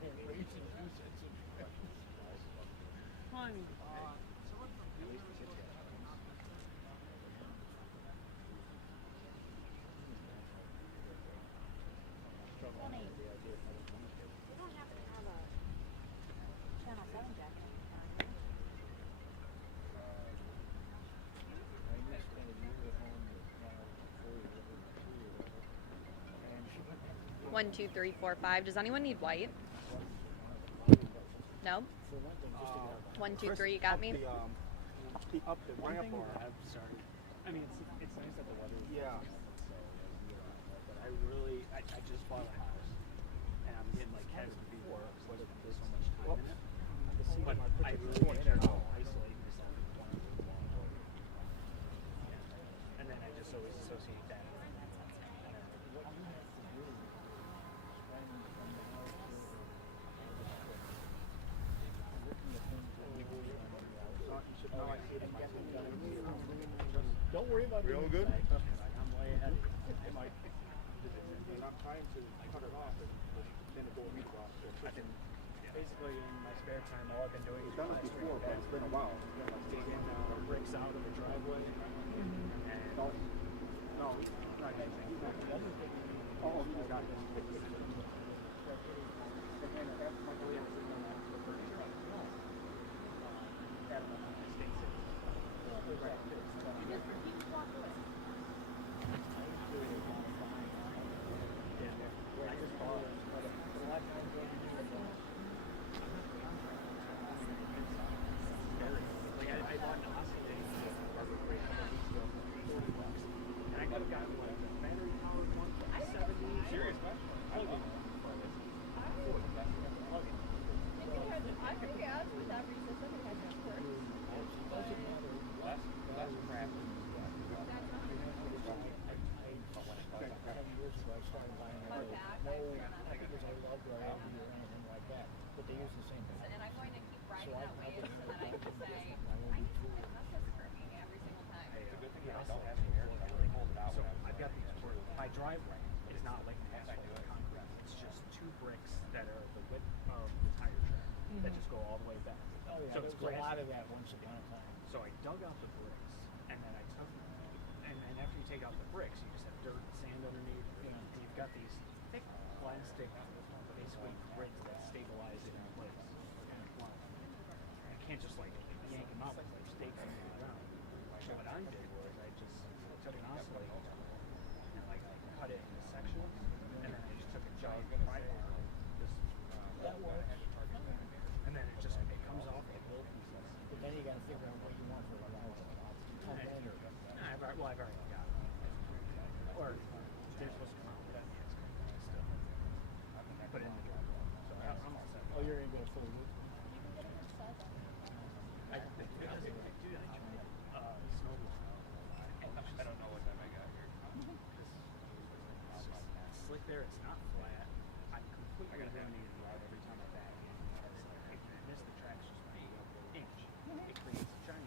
Honey. Honey, you don't happen to have a Channel 7 jacket on. 1, 2, 3, 4, 5. Does anyone need white? No? 1, 2, 3, you got me? Up the ramp or I'm sorry. I mean, it's nice that the weather is but I just bought a house and I'm getting like heads before was so much time in it. But I really care about isolating myself in one wall. And then I just always associate that. Don't worry about it. Real good? I'm way ahead. I might. And I'm trying to cut it off and then it will recross. I've been basically in my spare time, all I've been doing is plastering. It's been a while. Digging bricks out of the driveway. And no, not oh, you got this. Driveway is not like asphalt or concrete. It's just 2 bricks that are the width of the tire track that just go all the way back. Oh, yeah, so it's a lot of that once upon a time. So I dug out the bricks, and then I took, and then after you take out the bricks, you just have dirt and sand underneath, and you've got these thick plastic, basically grids that stabilize it in place. You can't just like yank them out with like stakes in the ground. So what I did was I just took an oscillator and like cut it into sections, and then I just took a giant pry bar, That works. and then it comes off the little pieces. But then you got to figure out what you want for a driveway. I've already got it. Or they're supposed to come out with that. I put it in the driveway, so I'm all set. Oh, you're going to go full loop? I don't know what that I got here. It's slick there, it's not flat. I'm completely eliminated the ride every time I back in. It's like, if I miss the tracks just by an inch, it creates a giant.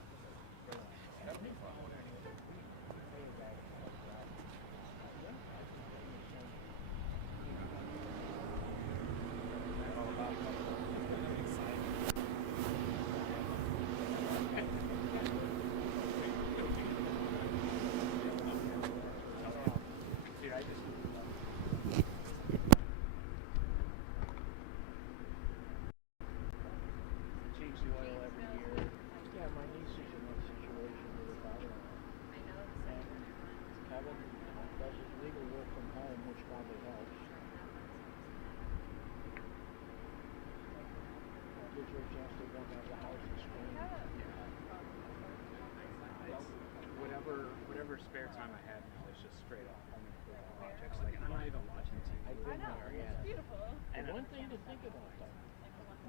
Whatever spare time I have now is just straight off home improvement projects. Like I'm not even watching TV. I know, it's beautiful. And one thing to think about though,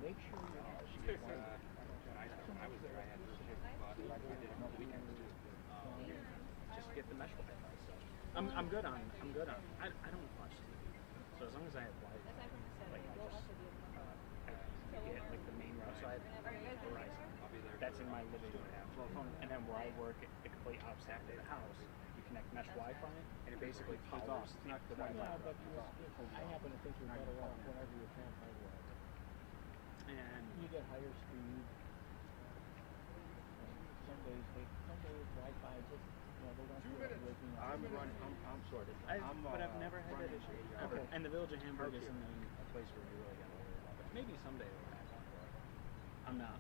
make sure you have a When I was there, I had this chick bought it. I did it on the weekends too. Just get the mesh Wi-Fi stuff. I'm good on. I don't watch TV, so as long as I have Wi-Fi, like I just get like the main route. So I have Verizon. That's in my living room. And then where I work, it complete opposite of the house. You connect mesh Wi-Fi, and it basically powers the Wi-Fi. Yeah, but I happen to think you're better off whenever you can find one. and You get higher speed. Some days Wi-Fi just, they don't feel like waking up. I'm sorry. but I've never had that issue. Okay. And the Village of Hamburg isn't a place where you really got to worry about it. Maybe someday it'll happen, but I'm not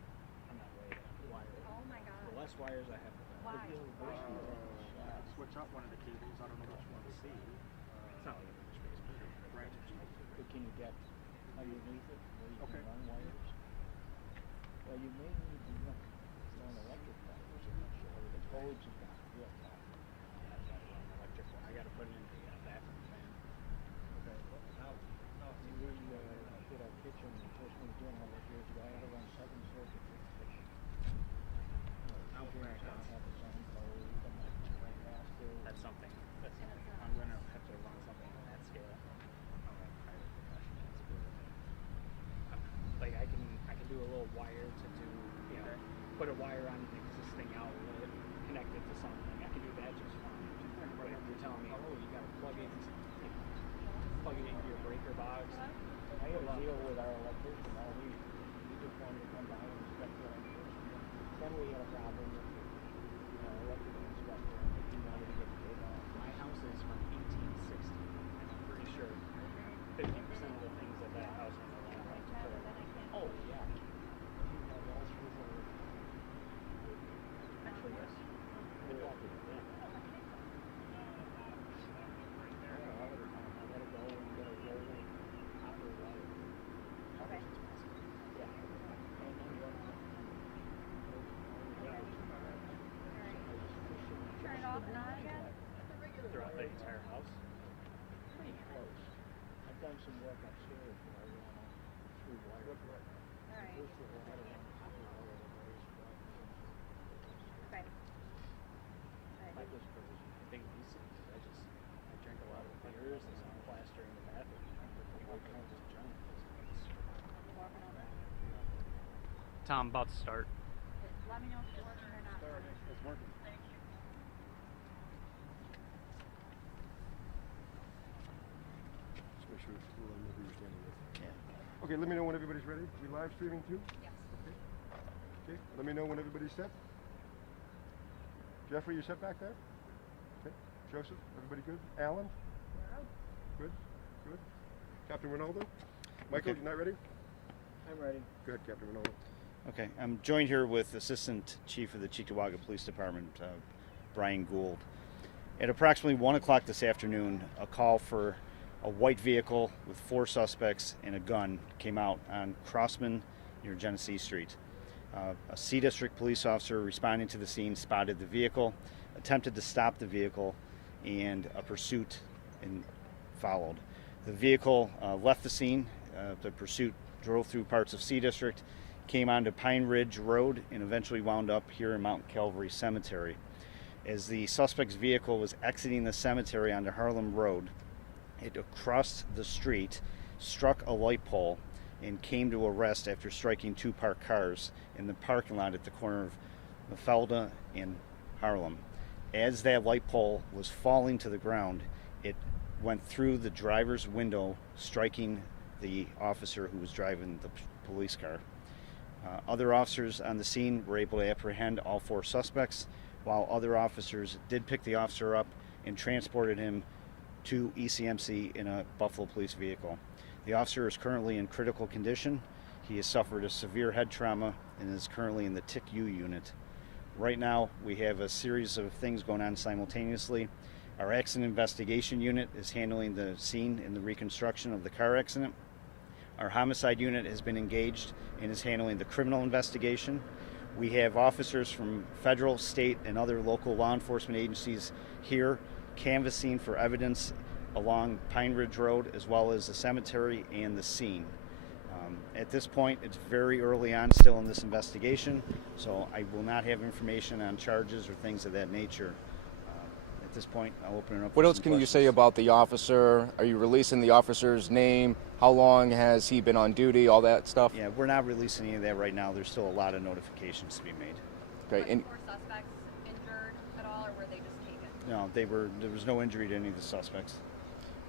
worried about wires. Oh my god. The less wires I have, the better. Why? Switch up one of the cables. I don't know which one to see. It's not like a big space, but Right. But can you get underneath it where you Okay. can run wires? Well, you may need to run electric wires, I'm not sure. The codes have got real tough. yeah, I've got to run electrical. I got to put it into the bathroom fan. Okay. We did our kitchen and first moved in all those years ago. I had to run 7 circuits in the kitchen. I'll Kitchen crack doesn't out. have its own code, the microphone has to. That's something. I'm gonna have to run something on that scale. I'll have to hire a professional to do it. Like I can do a little wire to do, put a wire on an existing outlet, connect it to something. I can do that just fine. But if you're telling me, oh, you gotta plug it into your breaker box. I had a deal with our electrician. We just wanted to come by and inspect the electrician. Then we had a problem with the electrical inspector. I think he wanted to get paid off. My house is from 1860, and I'm pretty sure 50% of the things at that house are no longer up to code. Oh, yeah. You have all sorts of... Actually, yes. We're lucky. Yeah. All the time. I gotta go and get a roll copper wire. Okay. Yeah. And then what? Turn it off and on again? Throughout the entire house. Pretty close. I've done some work upstairs where I ran on through wire. Alright. First of all, I had to run copper wire to those Okay. I just crazy. I think these things, I drink a lot of beers, there's no plaster in the bathroom. All kinds of junk. Walking over. Tom, about to start. Let me know if it's working or not. It's working. Just make sure we're on whatever you're standing with. Yeah. Okay, let me know when everybody's ready. We live streaming too? Yes. Okay, let me know when everybody's set. Jeffrey, you set back there? Okay. Joseph, everybody good? Alan? Good? Good? Captain Ronaldo? Michael, Okay. you not ready? I'm ready. Go ahead, Captain Ronaldo. Okay, I'm joined here with Assistant Chief of the Cheektowaga Police Department, Brian Gould. At approximately 1 o'clock this afternoon, a call for a white vehicle with 4 suspects and a gun came out on Crossman near Genesee Street. A C District police officer responding to the scene spotted the vehicle, attempted to stop the vehicle, and a pursuit followed. The vehicle left the scene. The pursuit drove through parts of C District, came onto Pine Ridge Road, and eventually wound up here in Mount Calvary Cemetery. As the suspect's vehicle was exiting the cemetery onto Harlem Road, it crossed the street, struck a light pole, and came to a rest after striking 2 parked cars in the parking lot at the corner of Mafalda and Harlem. As that light pole was falling to the ground, it went through the driver's window, striking the officer who was driving the police car. Other officers on the scene were able to apprehend all 4 suspects, while other officers did pick the officer up and transported him to ECMC in a Buffalo police vehicle. The officer is currently in critical condition. He has suffered a severe head trauma and is currently in the TICU unit. Right now, we have a series of things going on simultaneously. Our accident investigation unit is handling the scene and the reconstruction of the car accident. Our homicide unit has been engaged and is handling the criminal investigation. We have officers from federal, state, and other local law enforcement agencies here canvassing for evidence along Pine Ridge Road, as well as the cemetery and the scene. At this point, it's very early on still in this investigation, so I will not have information on charges or things of that nature. At this point, I'll open it up. What else can you say about the officer? Are you releasing the officer's name? How long has he been on duty? All that stuff? Yeah, we're not releasing any of that right now. There's still a lot of notifications to be made. Okay. And 4 suspects injured at all, or were they just taken? No, there was no injury to any of the suspects.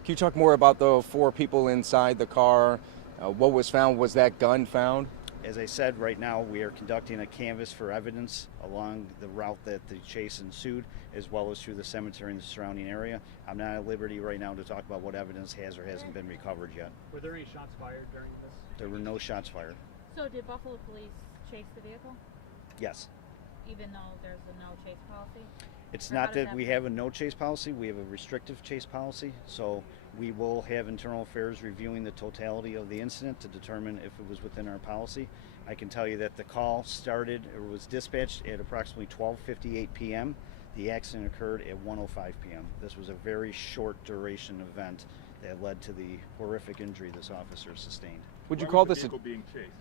can you talk more about the 4 people inside the car? What was found? Was that gun found? As I said, right now we are conducting a canvass for evidence along the route that the chase ensued, as well as through the cemetery and the surrounding area. I'm not at liberty right now to talk about what evidence has or hasn't been recovered yet. Were there any shots fired during this? There were no shots fired. So did Buffalo Police chase the vehicle, Yes. even though there's a no chase policy? It's Or how not does that we work? have a no chase policy, we have a restrictive chase policy. So we will have internal affairs reviewing the totality of the incident to determine if it was within our policy. I can tell you that the call started or was dispatched at approximately 12:58 p.m. The accident occurred at 1:05 p.m. This was a very short duration event that led to the horrific injury this officer sustained. Would you Why call was this the a, vehicle being chased?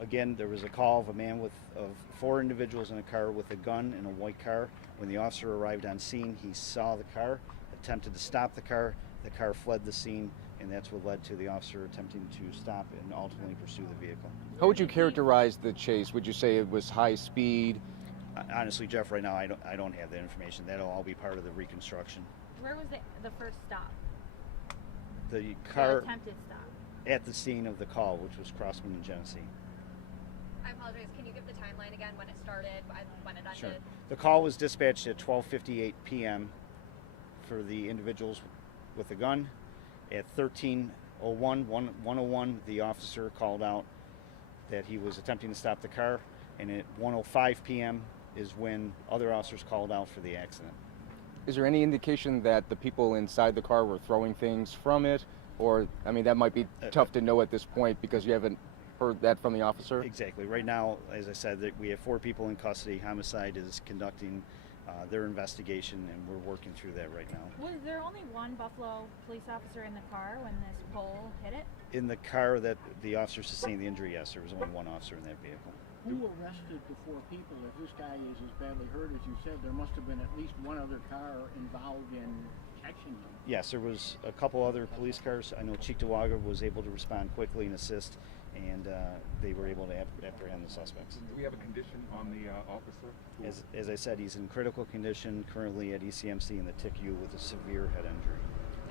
Again, there was a call of a man of 4 individuals in a car with a gun in a white car. When the officer arrived on scene, he saw the car, attempted to stop the car fled the scene, and that's what led to the officer attempting to stop and ultimately pursue the vehicle. how would you characterize the chase? Would you say it was high speed? Honestly, Jeff, right now I don't have that information. That'll all be part of the reconstruction. Where was the first stop? The The car attempted stop. at the scene of the call, which was Crossman and Genesee. I apologize. Can you give the timeline again? When it started, when it ended? Sure. The call was dispatched at 12:58 p.m. for the individuals with a gun. At 101, the officer called out that he was attempting to stop the car, and at 1:05 p.m. is when other officers called out for the accident. Is there any indication that the people inside the car were throwing things from it? Or, I mean, that might be tough to know at this point because you haven't heard that from the officer? Exactly. Right now, as I said, that we have 4 people in custody. Homicide is conducting their investigation, and we're working through that right now. Was there only one Buffalo police officer in the car when this pole hit it? In the car that the officer sustained the injury, yes, there was only one officer in that vehicle. Who arrested the 4 people? If this guy is as badly hurt as you said, there must have been at least one other car involved in catching them. Yes, there was a couple other police cars. I know Cheektowaga was able to respond quickly and assist, and they were able to apprehend the suspects. Do we have a condition on the officer? As I said, he's in critical condition currently at ECMC in the TICU with a severe head injury.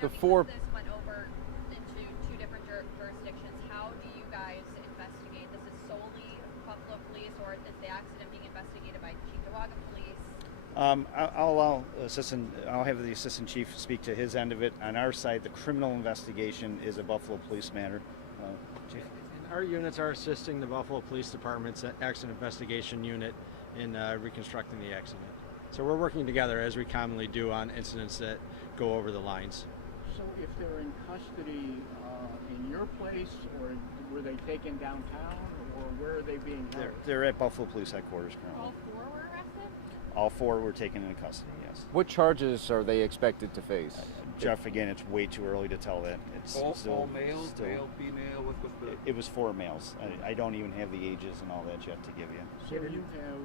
Now, The because 4 this went over into 2 different jurisdictions, how do you guys investigate? This is solely Buffalo Police, or is the accident being investigated by Cheektowaga Police? I'll have the assistant chief speak to his end of it. On our side, the criminal investigation is a Buffalo Police matter. Chief? Our units are assisting the Buffalo Police Department's accident investigation unit in reconstructing the accident. So we're working together as we commonly do on incidents that go over the lines. So if they're in custody in your place, or were they taken downtown, or where are they being held? They're at Buffalo Police Headquarters currently. All 4 were arrested? All 4 were taken into custody, yes. What charges are they expected to face? Jeff, again, it's way too early to tell that. It's All male, female, what's the... It was 4 males. I don't even have the ages and all that yet to give you. So you have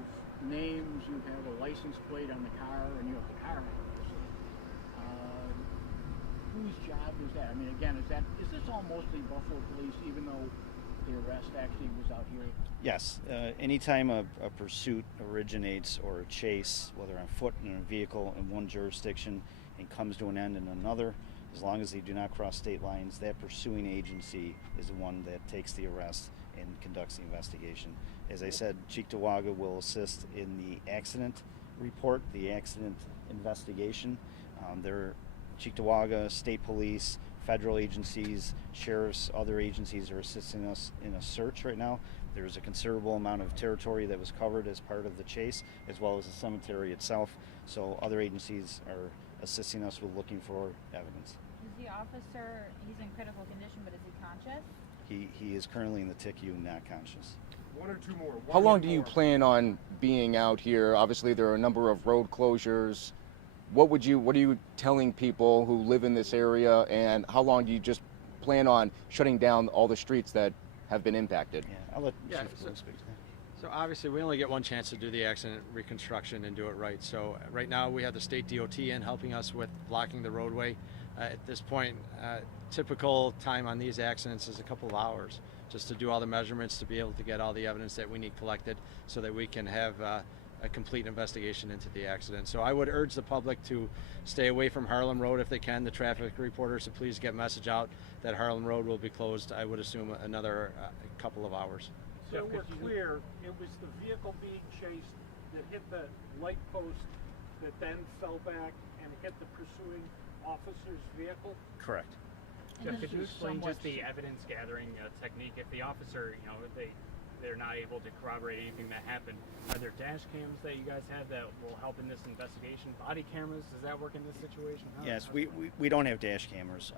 names, you have a license plate on the car, and you have the car number. Whose job is that? I mean, again, is this all mostly Buffalo Police, even though the arrest actually was out here? Yes. Anytime a pursuit originates or a chase, whether on foot in a vehicle in one jurisdiction and comes to an end in another, as long as they do not cross state lines, that pursuing agency is the one that takes the arrest and conducts the investigation. As I said, Cheektowaga will assist in the accident report, the accident investigation. Cheektowaga, state police, federal agencies, sheriffs, other agencies are assisting us in a search right now. There's a considerable amount of territory that was covered as part of the chase, as well as the cemetery itself. So other agencies are assisting us with looking for evidence. Is the officer, he's in critical condition, but is he conscious? He is currently in the TICU, not conscious. 1 or 2 more. How long do you plan on being out here? Obviously, there are a number of road closures. What are you telling people who live in this area, and how long do you just plan on shutting down all the streets that have been impacted? Yeah, I'll let Yeah, Chief Blue speak to that. So obviously we only get one chance to do the accident reconstruction and do it right. So right now we have the state DOT in helping us with blocking the roadway. At this point, typical time on these accidents is a couple of hours just to do all the measurements, to be able to get all the evidence that we need collected so that we can have a complete investigation into the accident. So I would urge the public to stay away from Harlem Road if they can. The traffic reporters to please get message out that Harlem Road will be closed, I would assume, another couple of hours. so we're clear, it was the vehicle being chased that hit the light post that then fell back and hit the pursuing officer's vehicle? Correct. Jeff, could you This is explain somewhat just the evidence gathering technique? If the officer, you know, they're not able to corroborate anything that happened, are there dash cams that you guys have that will help in this investigation? Body cameras, does that work in this situation? Yes, we don't have dash cameras.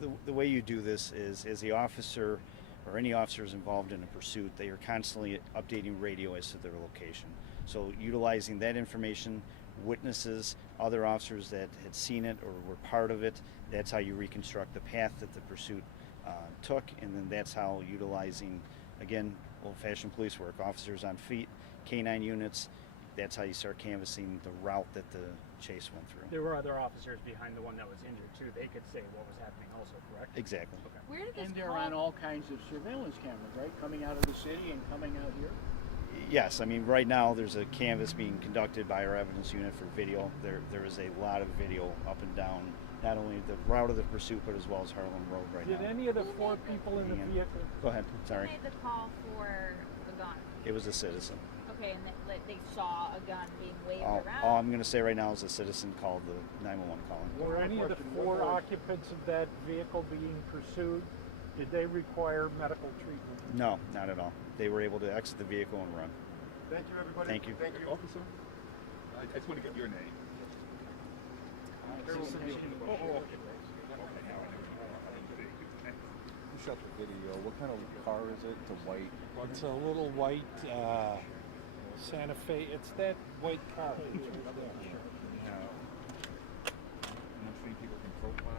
The way you do this is, as the officer or any officers involved in a pursuit, they are constantly updating radio as to their location. So utilizing that information, witnesses, other officers that had seen it or were part of it, that's how you reconstruct the path that the pursuit took, and then that's how utilizing, again, old-fashioned police work, officers on feet, K-9 units, that's how you start canvassing the route that the chase went through. There were other officers behind the one that was injured too. They could say what was happening also, correct? Exactly. Okay. Where did this And they're call? on all kinds of surveillance cameras, right? Coming out of the city and coming out here? Yes, I mean, right now there's a canvass being conducted by our evidence unit for video. There is a lot of video up and down, not only the route of the pursuit, but as well as Harlem Road right Did now. any of the four people in the And- vehicle? Go ahead, sorry. Who made the call for a gun? It was a citizen. Okay, and they saw a gun being waved All around. I'm going to say right now is a citizen called the 911 calling. Were any of the four occupants of that vehicle being pursued? Did they require medical treatment? No, not at all. They were able to exit the vehicle and run. Thank you, everybody. Thank you. Thank you, officer. I just want to get your name. You shot the video. What kind of car is it? It's a white. It's a little white Santa Fe. It's that white car. I'm sure people can profile.